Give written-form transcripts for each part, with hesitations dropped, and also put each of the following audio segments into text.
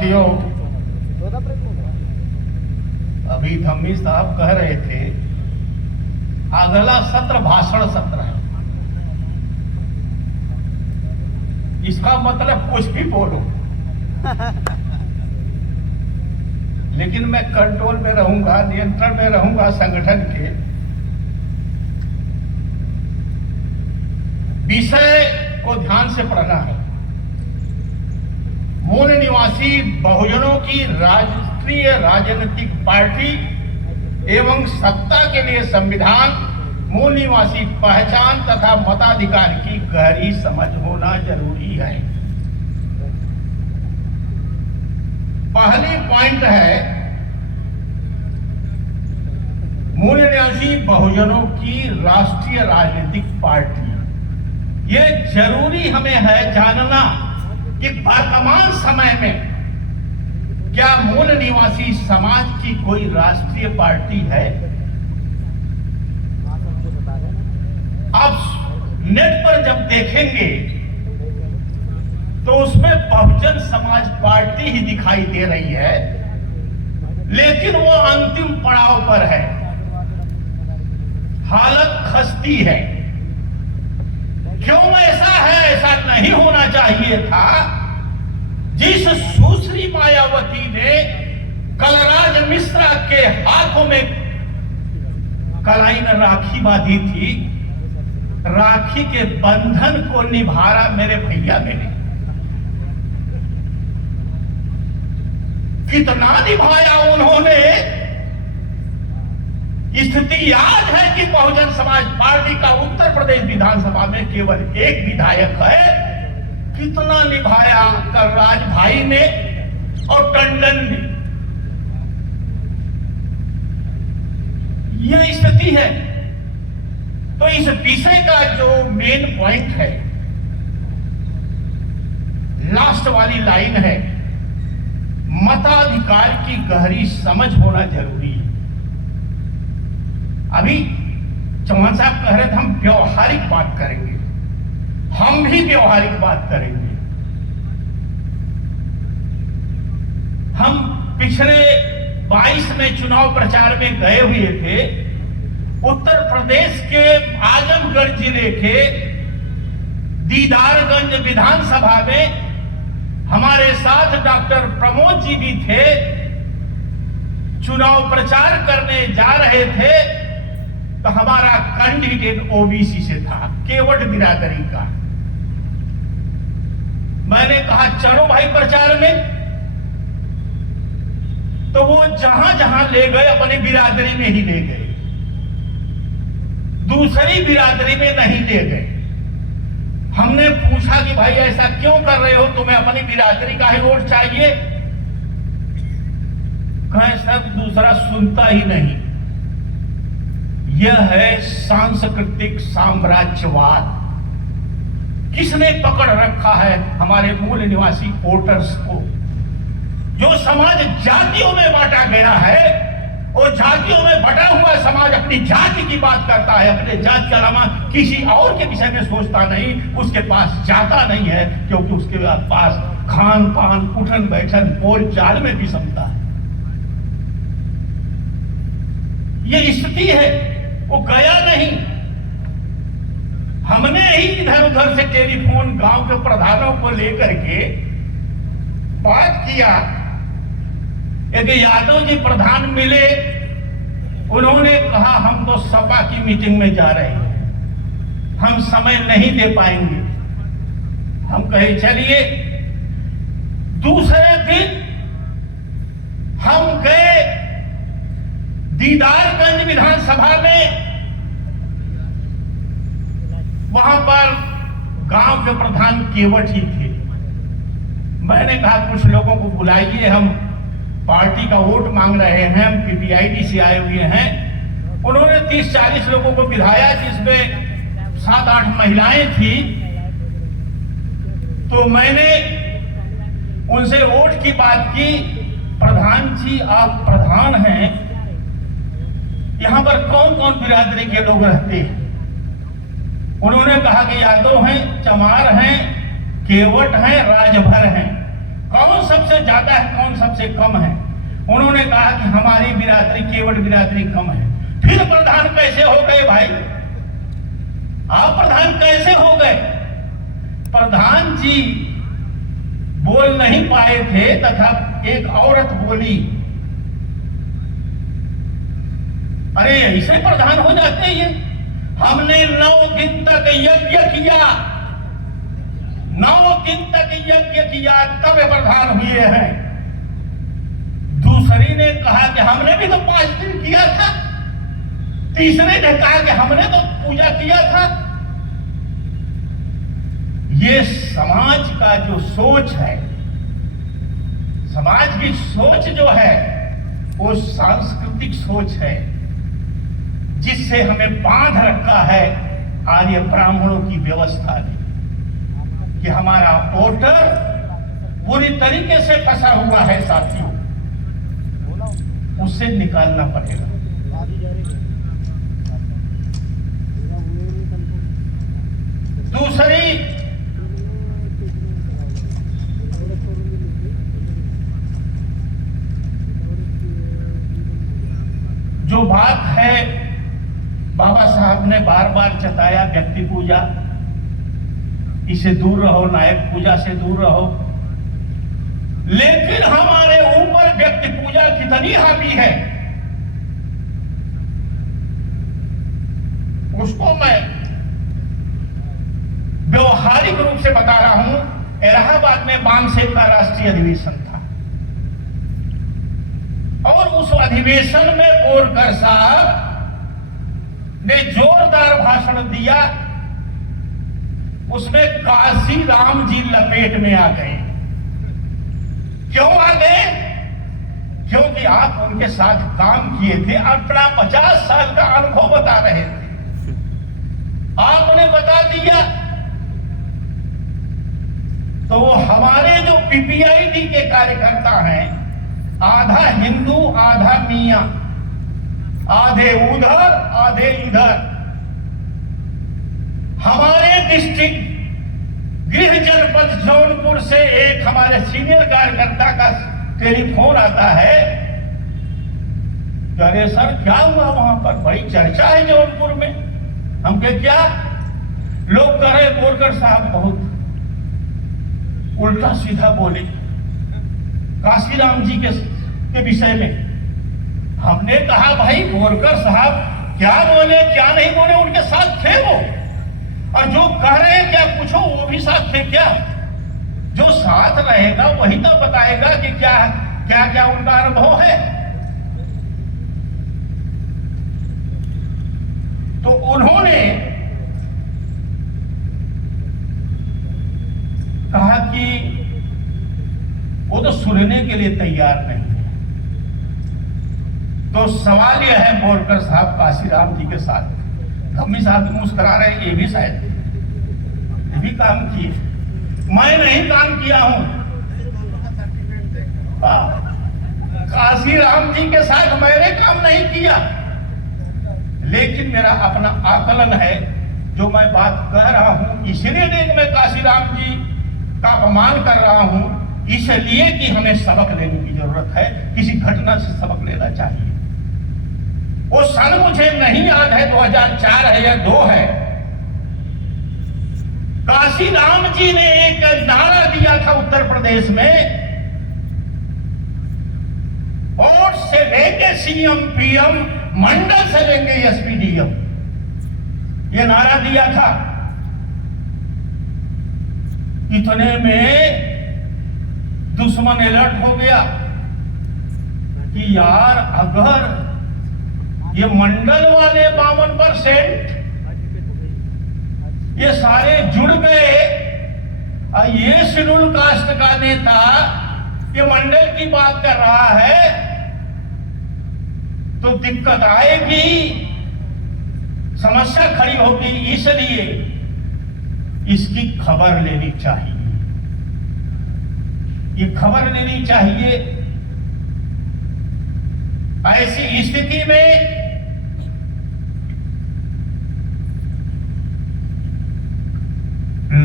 साथियों, अभी धम्मी साहब कह रहे थे अगला सत्र भाषण सत्र है। इसका मतलब कुछ भी बोलो, लेकिन मैं कंट्रोल में रहूंगा, नियंत्रण में रहूंगा संगठन के। विषय को ध्यान से पढ़ना है। मूल निवासी बहुजनों की राष्ट्रीय राजनीतिक पार्टी एवं सत्ता के लिए संविधान, मूल निवासी पहचान तथा मताधिकार की गहरी समझ होना जरूरी है। पहली पॉइंट है मूल निवासी बहुजनों की राष्ट्रीय राजनीतिक पार्टी। ये जरूरी हमें है जानना कि वर्तमान समय में क्या मूल निवासी समाज की कोई राष्ट्रीय पार्टी है। आप नेट पर जब देखेंगे तो उसमें बहुजन समाज पार्टी ही दिखाई दे रही है, लेकिन वो अंतिम पड़ाव पर है। हालत खस्ती है। क्यों ऐसा है? ऐसा नहीं होना चाहिए था। जिस सुश्री मायावती ने कलराज मिश्रा के हाथों में कलाई में राखी बांधी थी, राखी के बंधन को निभाया मेरे भैया मैंने। कितना निभाया उन्होंने। स्थिति याद है कि बहुजन समाज पार्टी का उत्तर प्रदेश विधानसभा में केवल एक विधायक है। कितना निभाया कलराज भाई ने और टंडन ने। यह स्थिति है। तो इस विषय का जो मेन पॉइंट है, लास्ट वाली लाइन है, मताधिकार की गहरी समझ होना जरूरी है। अभी चौहान साहब कह रहे थे हम व्यवहारिक बात करेंगे, हम भी व्यवहारिक बात करेंगे। हम पिछले 22 में चुनाव प्रचार में गए हुए थे। उत्तर प्रदेश के आजमगढ़ जिले के दीदारगंज विधानसभा में हमारे साथ डॉक्टर प्रमोद जी भी थे। चुनाव प्रचार करने जा रहे थे तो हमारा कैंडिडेट ओबीसी से था, केवट बिरादरी का। मैंने कहा चलो भाई प्रचार में। तो वो जहां जहां ले गए अपनी बिरादरी में ही ले गए, दूसरी बिरादरी में नहीं ले गए। हमने पूछा कि भाई ऐसा क्यों कर रहे हो, तुम्हें अपनी बिरादरी का ही वोट चाहिए? कहें सब दूसरा सुनता ही नहीं। यह है सांस्कृतिक साम्राज्यवाद। किसने पकड़ रखा है हमारे मूल निवासी वोटर्स को? जो समाज जातियों में बांटा गया है, और जातियों में बटा हुआ समाज अपनी जाति की बात करता है, अपने जाति के अलावा किसी और के विषय में सोचता नहीं, उसके पास जाता नहीं है, क्योंकि उसके पास खान पान उठन बैठन बोल चाल में भी समता है। ये स्थिति है, वो गया नहीं। हमने ही इधर उधर से टेलीफोन गांव के प्रधानों को लेकर के बात किया। एक यादव जी प्रधान मिले, उन्होंने कहा हम तो सपा की मीटिंग में जा रहे हैं, हम समय नहीं दे पाएंगे। हम कहे चलिए। दूसरे दिन हम गए दीदारगंज विधानसभा में। वहां पर गांव के प्रधान केवट ही थे। मैंने कहा कुछ लोगों को बुलाइए, हम पार्टी का वोट मांग रहे हैं, हम पीपीआईडी से आए हुए हैं। उन्होंने 30-40 लोगों को बुलाया, जिसमें 7-8 महिलाएं थी। तो मैंने उनसे वोट की बात की। प्रधान जी आप प्रधान हैं, यहां पर कौन कौन बिरादरी के लोग रहते हैं? उन्होंने कहा कि यादव हैं, चमार हैं, केवट हैं, राजभर हैं। कौन सबसे ज्यादा है, कौन सबसे कम है? उन्होंने कहा कि हमारी बिरादरी, केवट बिरादरी कम है। फिर प्रधान कैसे हो गए भाई? आप प्रधान कैसे हो गए? प्रधान जी बोल नहीं पाए थे तथा एक औरत बोली, अरे ऐसे प्रधान हो जाते हैं ये? हमने 9 दिन तक यज्ञ किया, 9 दिन तक यज्ञ किया तब प्रधान हुए हैं। दूसरी ने कहा कि हमने भी तो 5 दिन किया था। तीसरे ने कहा कि हमने तो पूजा किया था। ये समाज का जो सोच है, समाज की सोच जो है वो सांस्कृतिक सोच है जिससे हमें बांध रखा है आर्य ब्राह्मणों की व्यवस्था ने कि हमारा वोटर पूरी तरीके से फंसा हुआ है साथियों, उससे निकालना पड़ेगा। दूसरी जो बात है, बाबा साहब ने बार बार जताया व्यक्ति पूजा, इसे दूर रहो, नायक पूजा से दूर रहो। लेकिन हमारे ऊपर व्यक्ति पूजा कितनी हावी है उसको मैं व्यवहारिक रूप से बता रहा हूं। इलाहाबाद में बानसेन का राष्ट्रीय अधिवेशन था और उस अधिवेशन में बोरकर साहब ने जोरदार भाषण दिया। उसमें काशी राम जी लपेट में आ गए। क्यों आ गए? क्योंकि आप उनके साथ काम किए थे, अपना 50 साल का अनुभव बता रहे थे। आपने बता दिया तो वो हमारे जो पीपीआईडी के कार्यकर्ता हैं, आधा हिंदू आधा मियां, आधे उधर आधे इधर, हमारे डिस्ट्रिक्ट गृह जनपद जौनपुर से एक हमारे सीनियर कार्यकर्ता का टेलीफोन आता है, अरे सर क्या हुआ वहां पर, बड़ी चर्चा है जौनपुर में। हम कहे क्या? लोग कह रहे बोरकर साहब बहुत उल्टा सीधा बोले काशीराम जी के विषय में। हमने कहा भाई बोरकर साहब क्या बोले क्या नहीं बोले, उनके साथ थे वो, और जो कह रहे हैं क्या पूछो वो भी साथ थे क्या? जो साथ रहेगा वही तो बताएगा कि क्या क्या क्या उनका अनुभव है। तो उन्होंने कहा कि वो तो सुनने के लिए तैयार नहीं है। तो सवाल यह है बोरकर साहब काशीराम जी के साथ, धम्मी साहब भी मुस्कुरा रहे हैं, ये भी शायद ये भी काम किए, मैं नहीं काम किया हूं। काशीराम जी के साथ मैंने काम नहीं किया, लेकिन मेरा अपना आकलन है जो मैं बात कह रहा हूं। इसलिए नहीं मैं काशीराम जी का अपमान कर रहा हूं, इसलिए कि हमें सबक लेने की जरूरत है, किसी घटना से सबक लेना चाहिए। वो सन मुझे नहीं याद है 2004 है या 2 है, काशीराम जी ने एक नारा दिया था उत्तर प्रदेश में, और से लेंगे सीएम पीएम, मंडल से लेंगे एसपीडीएम, ये नारा दिया था। इतने में दुश्मन अलर्ट हो गया कि यार अगर ये मंडल वाले 52% ये सारे जुड़ गए और ये शेड्यूल कास्ट का नेता ये मंडल की बात कर रहा है तो दिक्कत आएगी, समस्या खड़ी होगी। इसलिए इसकी खबर लेनी चाहिए, ये खबर लेनी चाहिए। ऐसी स्थिति में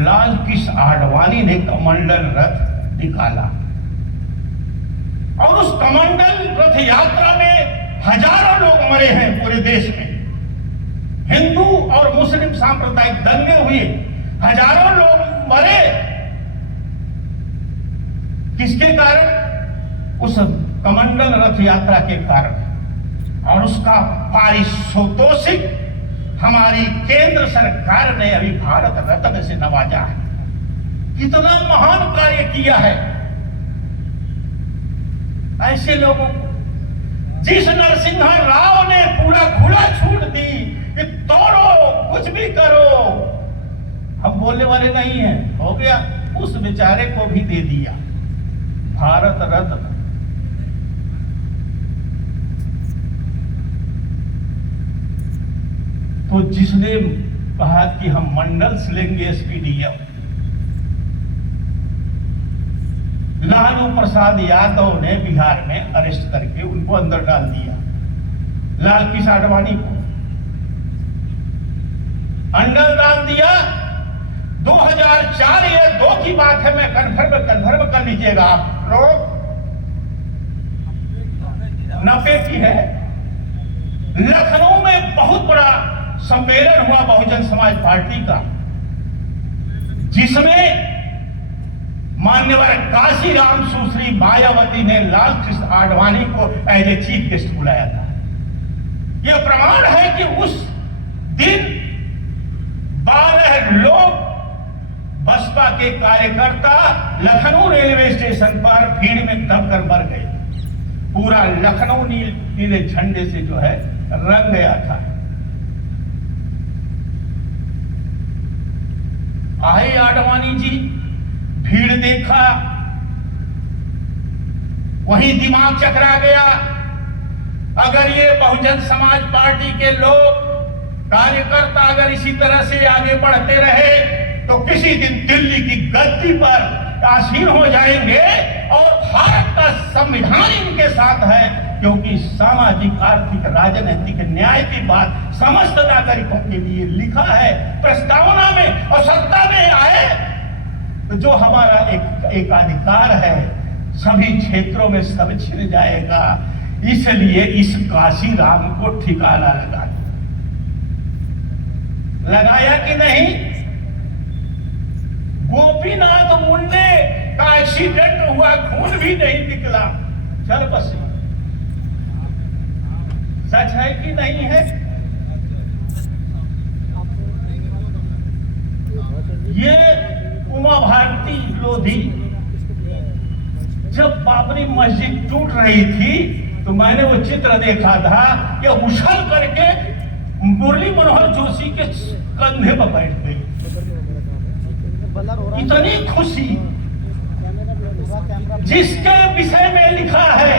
लाल कृष्ण आडवाणी ने कमंडल रथ निकाला और उस कमंडल रथ यात्रा में हजारों लोग मरे हैं पूरे देश में। हिंदू और मुस्लिम सांप्रदायिक दंगे हुए, हजारों लोग मरे। किसके कारण? उस कमंडल रथ यात्रा के कारण। और उसका पारितोषिक हमारी केंद्र सरकार ने अभी भारत रत्न से नवाजा है। कितना महान कार्य किया है ऐसे लोगों को। जिस नरसिम्हा राव ने पूरा खुला छूट दी कि तोड़ो, कुछ भी करो, हम बोलने वाले नहीं हैं, हो गया, उस बेचारे को भी दे दिया भारत रत्न। तो जिसने कहा कि हम मंडल से लेंगे एसपीडीएम, लालू प्रसाद यादव ने बिहार में अरेस्ट करके उनको अंदर डाल दिया। लाल कृष्ण आडवाणी को अंदर डाल दिया। 2004 ये 2 की बात है, मैं कन्फर्म कर लीजिएगा आप लोग, 90 की है। लखनऊ में बहुत बड़ा सम्मेलन हुआ बहुजन समाज पार्टी का, जिसमें मान्यवर काशीराम सुश्री मायावती ने लाल कृष्ण आडवाणी को एज ए चीफ गेस्ट बुलाया था। यह प्रमाण है कि उस दिन 12 लोग बसपा के कार्यकर्ता लखनऊ रेलवे स्टेशन पर भीड़ में दबकर मर गए। पूरा लखनऊ नीले झंडे से जो है रंग गया था। आए आडवाणी जी, भीड़ देखा, वहीं दिमाग चकरा गया। अगर ये बहुजन समाज पार्टी के लोग कार्यकर्ता अगर इसी तरह से आगे बढ़ते रहे तो किसी दिन दिल्ली की गद्दी पर आसीन हो जाएंगे। और भारत का संविधान इनके साथ है, क्योंकि सामाजिक, आर्थिक, राजनीतिक न्याय की बात समस्त नागरिकों के लिए लिखा है प्रस्तावना में। और सत्ता में आए तो जो हमारा एक अधिकार है सभी क्षेत्रों में सब छिन जाएगा। इसलिए इस काशीराम को ठिकाना लगाया कि नहीं? गोपीनाथ मुंडे का एक्सीडेंट हुआ, खून भी नहीं निकला, चल बसी। सच है कि नहीं है? ये उमा भारती लोधी जब बाबरी मस्जिद टूट रही थी तो मैंने वो चित्र देखा था कि उछल करके मुरली मनोहर जोशी के कंधे पर बैठ गई। इतनी खुशी, जिसके विषय में लिखा है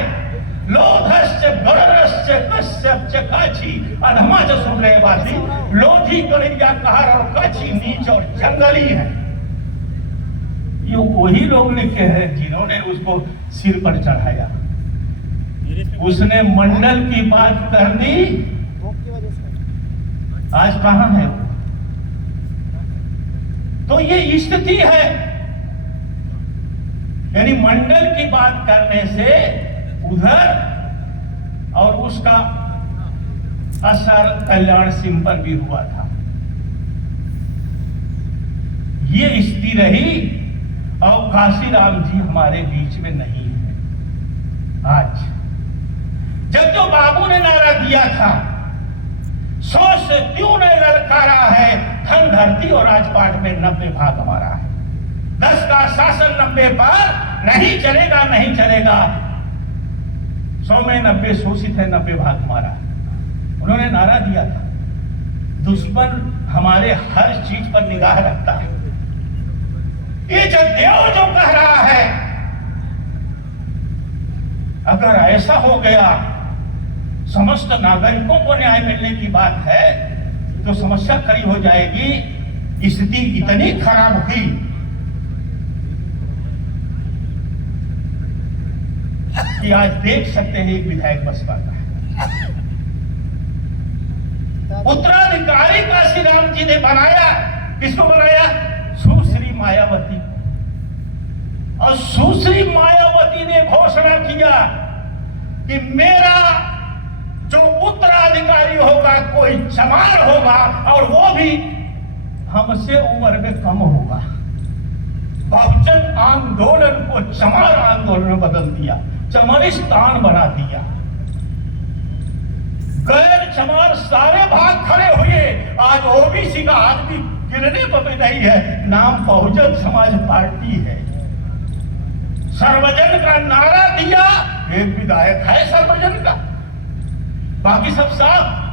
लोधस्य गणरस्य कश्यप काची अधमा च सुग्रीवासी, लोधी कलिया कहर और काची नीच और जंगली है। ये वही लोग लिखे हैं जिन्होंने उसको सिर पर चढ़ाया। उसने मंडल की बात कर दी, आज कहां है वो? तो ये स्थिति है। यानी मंडल की बात करने से उधर और उसका असर कल्याण सिंह पर भी हुआ था। ये स्थिति रही और काशीराम जी हमारे बीच में नहीं है। आज जब जो बाबू ने नारा दिया था, 100 से क्यों ने ललकारा है, धन धरती और राजपाट में 90 भाग हमारा है। 10 का शासन 90 पर नहीं चलेगा, नहीं चलेगा। 100 में 90 शोषित है, 90 भाग हमारा है। उन्होंने नारा दिया था। दुश्मन हमारे हर चीज पर निगाह रखता है। ये जदयू जो कह रहा है, अगर ऐसा हो गया, समस्त नागरिकों को न्याय मिलने की बात है, तो समस्या खड़ी हो जाएगी। स्थिति इतनी खराब हुई कि आज देख सकते हैं एक विधायक बसपा का है। उत्तराधिकारी काशीराम जी ने बनाया, किसको बनाया? सुश्री मायावती। और सुश्री मायावती जी ने घोषणा किया कि मेरा जो उत्तराधिकारी होगा कोई चमार होगा और वो भी हमसे उम्र में कम होगा। बहुजन आंदोलन को चमार आंदोलन में बदल दिया, चमारिस्तान बना दिया। गैर चमार सारे भाग खड़े हुए। आज ओबीसी का आदमी गिरने पर भी नहीं है, नाम बहुजन समाज पार्टी है। सर्वजन का नारा दिया, एक विधायक है सर्वजन का, बाकी सब साफ।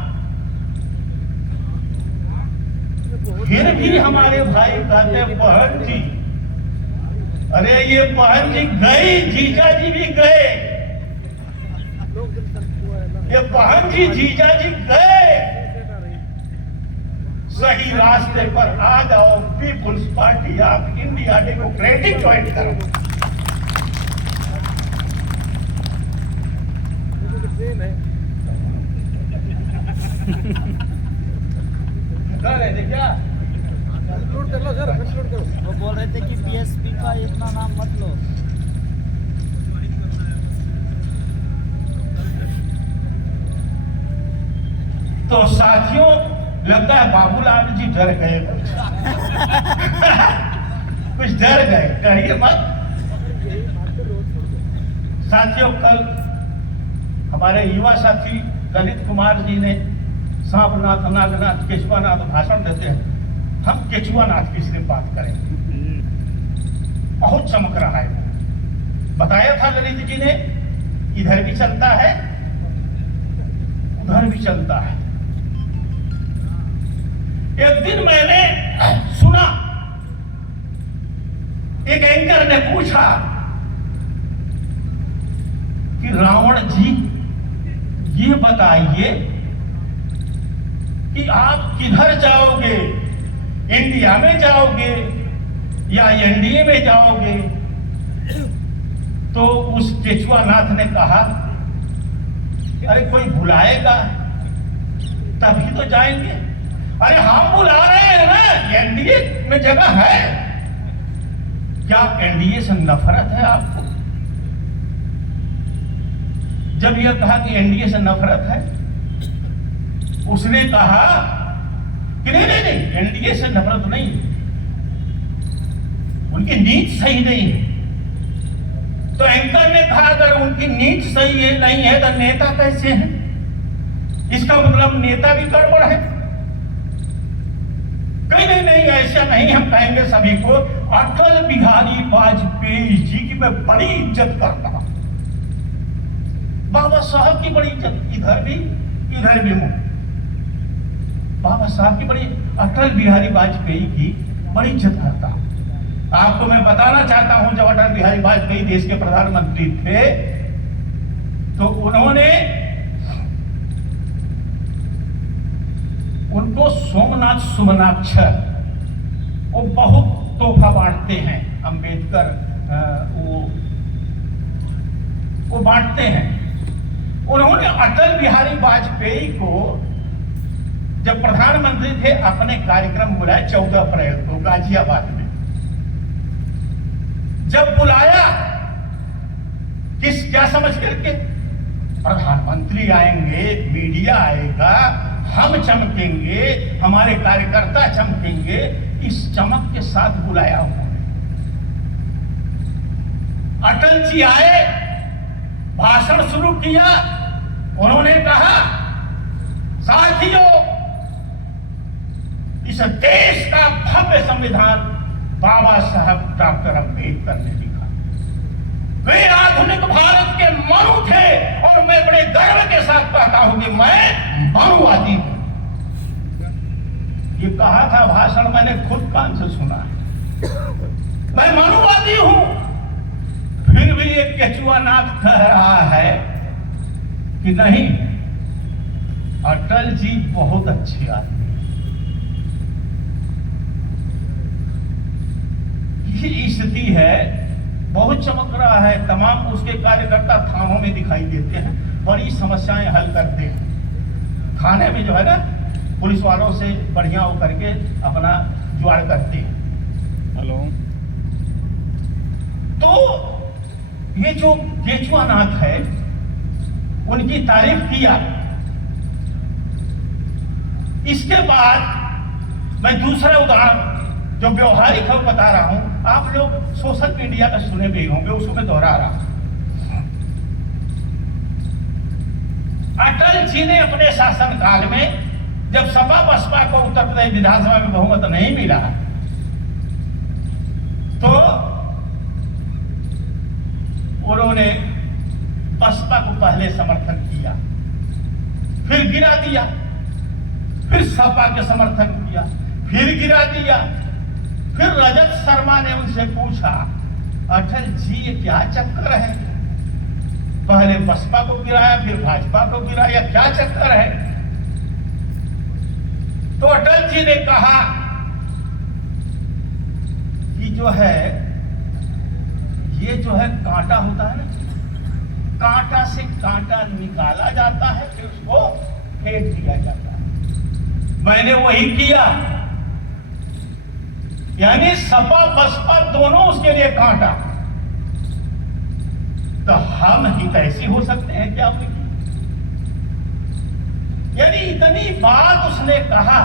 फिर भी हमारे भाई कहते बहन जी, अरे ये बहन जी गई, जीजा जी भी गए, ये बहन जी जीजा जी गए, सही रास्ते पर आ जाओ। People's Party of India Democratic join करो। क्या कंक्लूड कर लो सर, कंक्लूड करो। वो बोल रहे थे कि बीएसपी का इतना नाम मत लो। तो साथियों, लगता है बाबूलाल जी डर गए कुछ डर गए, डरिए मत। साथियों, कल हमारे युवा साथी ललित कुमार जी ने सांपनाथ, नागनाथ, केचुआनाथ भाषण देते हैं। हम केचुआनाथ की सिर्फ बात करें, बहुत चमक रहा है। बताया था ललित जी ने, इधर भी चलता है उधर भी चलता है। एक दिन मैंने सुना, एक एंकर ने पूछा कि रावण जी ये बताइए कि आप किधर जाओगे, इंडिया में जाओगे या एनडीए में जाओगे? तो उस केचुआनाथ ने कहा, अरे कोई बुलाएगा तभी तो जाएंगे। अरे हम बुला रहे हैं ना, एनडीए में जगह है। क्या एनडीए से नफरत है आपको? जब यह कहा कि एनडीए से नफरत है, उसने कहा कि नहीं नहीं नहीं, एनडीए से नफरत नहीं, उनकी नीति सही नहीं है। तो एंकर ने कहा, अगर उनकी नीति सही है नहीं है तो नेता कैसे हैं? इसका मतलब नेता भी गड़बड़ है। नहीं नहीं नहीं, ऐसा नहीं हम कहेंगे सभी को। अटल बिहारी वाजपेयी जी की मैं बड़ी इज्जत करता हूं, बाबा साहब की बड़ी इज्जत, इधर भी मुंह। बाबा साहब की बड़ी, अटल बिहारी वाजपेयी की बड़ी इज्जत करता हूं। आपको मैं बताना चाहता हूं, जब अटल बिहारी वाजपेयी देश के प्रधानमंत्री थे तो उन्होंने उनको सोमनाथ सुमनाक्षर, वो बहुत तोहफा बांटते हैं, अंबेडकर वो बांटते हैं। उन्होंने अटल बिहारी वाजपेयी को जब प्रधानमंत्री थे अपने कार्यक्रम बुलाए 14 अप्रैल को गाजियाबाद में। जब बुलाया, क्या समझ करके? प्रधानमंत्री आएंगे, मीडिया आएगा, हम चमकेंगे, हमारे कार्यकर्ता चमकेंगे, इस चमक के साथ बुलाया उन्होंने। अटल जी आए, भाषण शुरू किया, उन्होंने कहा, साथियों, इस देश का भव्य संविधान बाबा साहब डॉक्टर अम्बेडकर ने लिखा। वे आधुनिक भारत के मनु थे और मैं बड़े गर्व के साथ कहता हूं कि मैं मनुवादी हूं। ये कहा था भाषण, मैंने खुद कान से सुना है, मैं मनुवादी हूं। फिर भी एक केचुआनाथ कह रहा है कि नहीं, अटल जी बहुत अच्छे आदमी। ये स्थिति है, बहुत चमक रहा है। तमाम उसके कार्यकर्ता थानों में दिखाई देते हैं, बड़ी समस्याएं हल करते हैं। थाने में जो है ना, पुलिस वालों से बढ़िया हो करके अपना जुगाड़ करते हैं। हेलो। तो ये जो केचुआनाथ है उनकी तारीफ किया। इसके बाद मैं दूसरा उदाहरण जो व्यवहारिक है बता रहा हूं। आप लोग सोशल मीडिया का सुने भी होंगे, उसको मैं दोहरा रहा हूं। अटल जी ने अपने शासनकाल में जब सपा बसपा को उत्तर प्रदेश विधानसभा में बहुमत नहीं मिला तो उन्होंने बसपा को पहले समर्थन किया, फिर गिरा दिया, फिर सपा के समर्थन किया, फिर गिरा दिया। फिर रजत शर्मा ने उनसे पूछा, अटल जी ये क्या चक्कर है? पहले बसपा को गिराया, फिर भाजपा को गिराया, क्या चक्कर है? तो अटल जी ने कहा कि जो है ये जो है कांटा होता है ना, कांटा से कांटा निकाला जाता है, फिर उसको फेंक दिया जाता है। मैंने वही किया, यानी सपा बसपा दोनों उसके लिए कांटा। तो हम हित ऐसी हो सकते हैं क्या? यानी इतनी बात उसने कहा,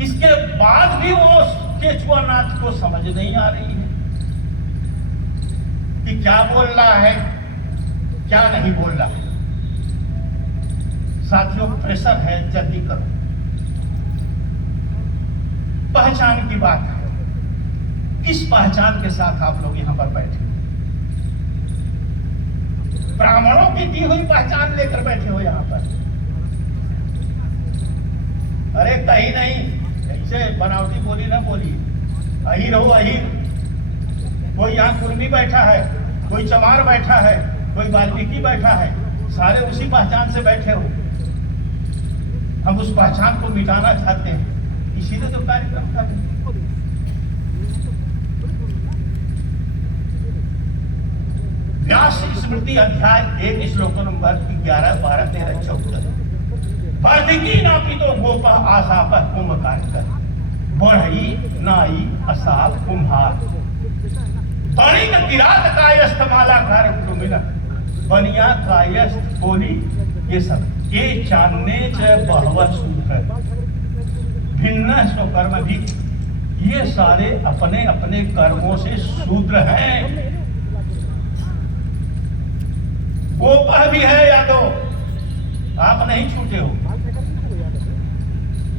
इसके बाद भी वो केचुआनाथ को समझ नहीं आ रही है कि क्या बोल रहा है, क्या नहीं बोल रहा है। साथियों, प्रेशर है, जल्दी करो। पहचान की बात है। किस पहचान के साथ आप लोग यहां पर बैठे? ब्राह्मणों की दी हुई पहचान लेकर बैठे हो यहां पर? अरे कहीं नहीं, ऐसे बनावटी बोली ना बोली। अहीर हो अहीर। कोई यहाँ कुर्मी बैठा है, कोई चमार बैठा है, कोई वाल्मीकि बैठा है, सारे उसी पहचान से बैठे हो। हम उस पहचान को मिटाना चाहते हैं, इसीलिए तो कार्यक्रम कर रहे हैं। व्यास स्मृति अध्याय 1 श्लोक नंबर 11, 12, 13, 14। वर्धिकी नापी तो गोपा आशा पर कुंभकार कर, बढ़ई नाई असाप कुम्हार, बणिक किरात कायस्थ मालाकार बनिया कायस्थ कोली, ये सब ये चांदने च बहवर सूत्र भिन्न स्वकर्म भी, ये सारे अपने अपने कर्मों से शूद्र हैं। गोपा भी है या तो आप नहीं छूटे हो,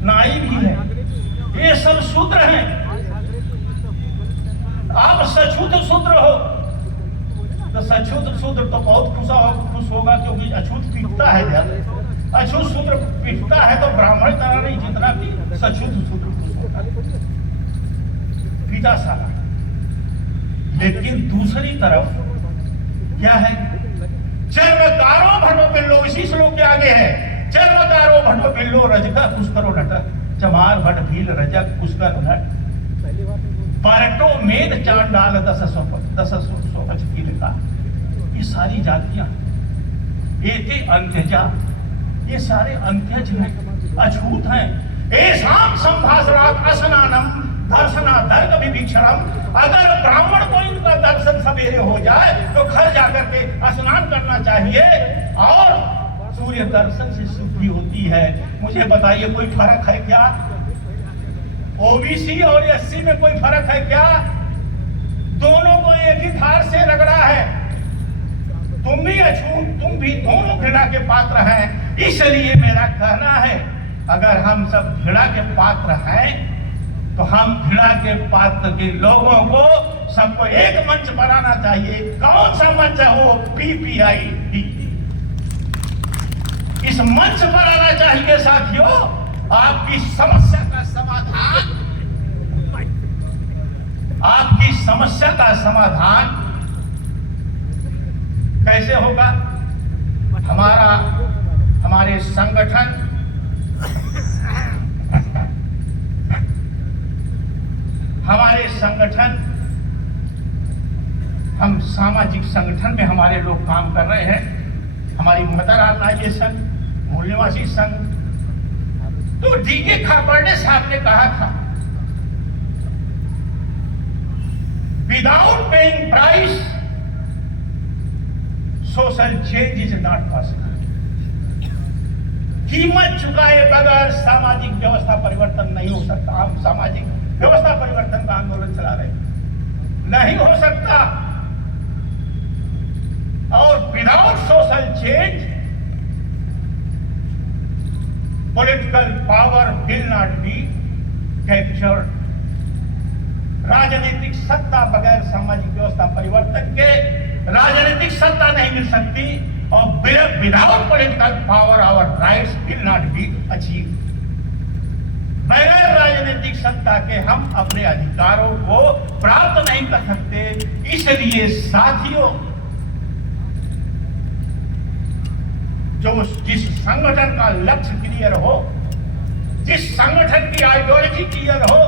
नाई भी है, ये सब शूद्र हैं। आप सछूत शूद्र हो तो सछूत शूद्र तो बहुत खुश होगा क्योंकि अछूत पीटता है। जब अछूत शूद्र पीटता है तो ब्राह्मण तरह नहीं, जितना कि सछूत शूद्र खुश होता है, पीटा सारा। लेकिन दूसरी तरफ क्या है? चर्मकारो भटो पिल्लो, इसी श्लोक के आगे है, चर्मकारो भटो पिल्लो रजका पुष्करो नटक, चमार भट भील रजक पुष्कर नट, पारटो मेद चांडाल दस सोपच की लिखा। ये सारी जातियां एते अंत्यजा, ये सारे अंत्यज हैं, अछूत हैं। एसाम संभाषणात् असनानम दर्शना दर्ग विभीषणम। अगर ब्राह्मण को इनका दर्शन सवेरे हो जाए तो घर जाकर के स्नान करना चाहिए और सूर्य दर्शन से शुद्धि होती है। मुझे बताइए कोई फर्क है क्या? ओबीसी और एससी में कोई फर्क है क्या? दोनों को एक ही धार से रगड़ा है। तुम भी अछूत, तुम भी, दोनों घृणा के पात्र हैं। इसलिए मेरा कहना है, अगर हम सब घृणा के पात्र हैं तो हम घृणा के पात्र के लोगों को सबको एक मंच बनाना चाहिए। कौन सा मंच है वो? PPID। इस मंच पर आना चाहिए साथियों। आपकी समस्या का समाधान, आपकी समस्या का समाधान कैसे होगा? हमारे संगठन हम सामाजिक संगठन में हमारे लोग काम कर रहे हैं। हमारी मदर ऑर्गेनाइजेशन मूल निवासी संघ, तो डीके खापर्डे साहब ने कहा था, without paying price social change is not possible. कीमत चुकाए बगैर सामाजिक व्यवस्था परिवर्तन नहीं हो सकता। हम सामाजिक व्यवस्था परिवर्तन का आंदोलन चला रहे हैं, नहीं हो सकता। और without social change political power will not be captured. राजनीतिक सत्ता बगैर सामाजिक व्यवस्था परिवर्तन के राजनीतिक सत्ता नहीं मिल सकती। और without political power our rights will not be achieve. बगैर राजनीतिक सत्ता के हम अपने अधिकारों को प्राप्त नहीं कर सकते। इसलिए साथियों, जो जिस संगठन का लक्ष्य क्लियर हो, जिस संगठन की आइडियोलॉजी क्लियर हो,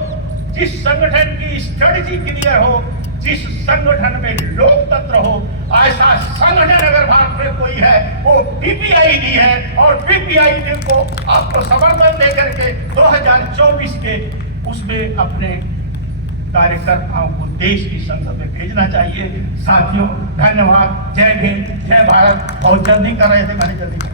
जिस संगठन की स्ट्रेटजी क्लियर हो, जिस संगठन में लोकतंत्र हो, ऐसा संगठन अगर भारत में कोई है वो पीपीआईडी है। और पीपीआईडी को आपको समर्थन देकर के 2024 के उसमें अपने कार्यकर्ताओं को देश की संसद में भेजना चाहिए। साथियों, धन्यवाद। जय हिंद, जय भारत। बहुत जल्दी कर रहे थे, मैंने जल्दी कर